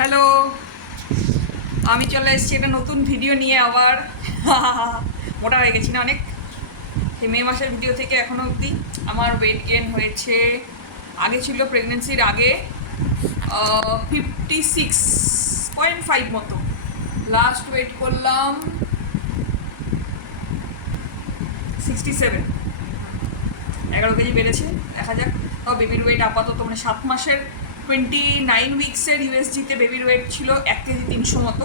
Hello, আমি চলে এসেছি একটা নতুন ভিডিও নিয়ে আবার। মোটা হয়ে গেছি না অনেক, এই মে মাসের ভিডিও থেকে এখনও অবধি আমার ওয়েট গেন হয়েছে। আগে ছিল প্রেগনেন্সির আগে 56.5 মতো, লাস্ট ওয়েট করলাম 67। 11 কেজি বেড়েছে, দেখা যাক। তাও বেবির ওয়েট আপাতত মানে 7 মাসের 29 উইক্সের ইউএসজিতে বেবির ওয়েট ছিল 1 কেজি 300 মতো।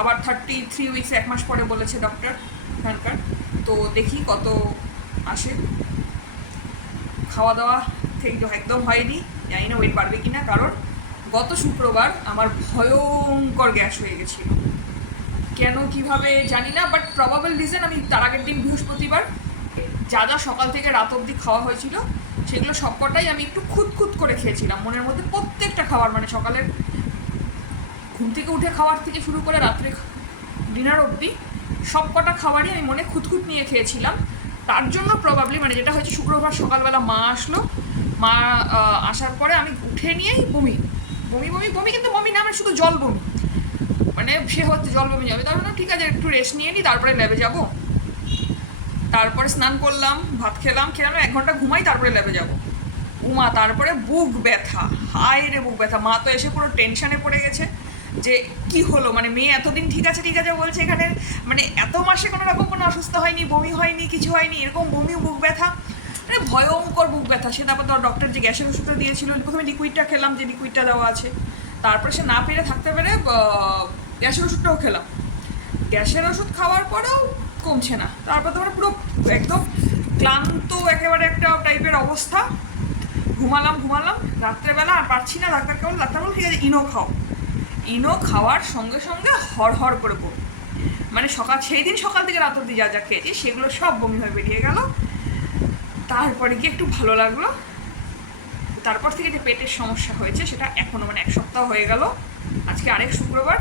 আবার 33 উইক্স 1 মাস পরে বলেছে ডক্টর এখানকার। তো দেখি কত আসে। খাওয়া দাওয়া ঠিক একদম হয়নি, জানি না ওয়েট বাড়বে কিনা, কারণ গত শুক্রবার আমার ভয়ঙ্কর গ্যাস হয়ে গেছিলো। কেন কিভাবে জানি না, বাট প্রবাবল রিজন আমি তার আগের দিন বৃহস্পতিবার যা যা সকাল থেকে রাত অবধি খাওয়া হয়েছিল সেগুলো সবকটাই আমি একটু খুঁত করে খেয়েছিলাম মনের মধ্যে। প্রত্যেকটা খাবার মানে সকালের ঘুম থেকে উঠে খাওয়ার থেকে শুরু করে রাত্রে ডিনার অবধি সবকটা খাবারই আমি মনে খুঁত নিয়ে খেয়েছিলাম। তার জন্য প্রবাবলি মানে যেটা হয়েছে, শুক্রবার সকালবেলা মা আসলো, মা আসার পরে আমি উঠে নিয়েই বমি বমি বমি বমি, কিন্তু বমি না, মানে শুধু জল বমি, মানে সে হচ্ছে জল বমি যাবে। তার জন্য ঠিক আছে একটু রেস্ট নিয়ে নিই, তারপরে ল্যাবে যাবো। তারপরে স্নান করলাম, ভাত খেলাম, 1 ঘন্টা ঘুমাই, তারপরে ল্যাবে যাবো। উমা, তারপরে বুক ব্যথা, হাই রে বুক ব্যথা। মা তো এসে পুরো টেনশনে পড়ে গেছে যে কি হলো, মানে মেয়ে এতদিন ঠিক আছে বলছে, এখানে মানে এত মাসে কোনো রকম কোনো অসুস্থ হয়নি, বমি হয়নি, কিছু হয়নি, এরকম বমি বুক ব্যথা, মানে ভয়ঙ্কর বুক ব্যথা। সে তারপর তো ডক্টর যে গ্যাসের ওষুধটা দিয়েছিল, প্রথমে লিকুইডটা খেলাম, যে লিকুইডটা দেওয়া আছে। তারপরে সে না পেরে থাকতে পেরে গ্যাসের ওষুধটাও খেলাম। গ্যাসের ওষুধ খাওয়ার পরেও কমছে না। তারপর তো মানে পুরো একদম ক্লান্ত একেবারে একটা টাইপের অবস্থা। ঘুমালাম রাত্রেবেলা, আর পারছি না। ডাক্তার বল ঠিক আছে ইনো খাও। ইনো খাওয়ার সঙ্গে সঙ্গে হড় করে বমি, মানে সেই দিন সকাল থেকে রাত অব্দি যা খেয়েছি সেগুলো সব বমি হয়ে বেরিয়ে গেল। তারপরে গিয়ে একটু ভালো লাগলো। তারপর থেকে যে পেটের সমস্যা হয়েছে সেটা এখনও মানে 1 সপ্তাহ হয়ে গেল, আজকে আরেক শুক্রবার,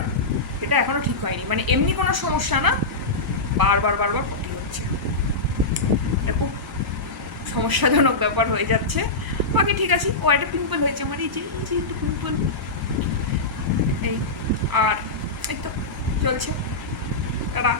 এটা এখনও ঠিক হয়নি। মানে এমনি কোনো সমস্যা না, বারবার পটি হচ্ছে, খুব সমস্যাজনক ব্যাপার হয়ে যাচ্ছে। বাকি ঠিক আছে। ও একটা পিম্পল হয়েছে আমার, এই যে একটু পিম্পল, এই আর এই তো চলছে। টাটা।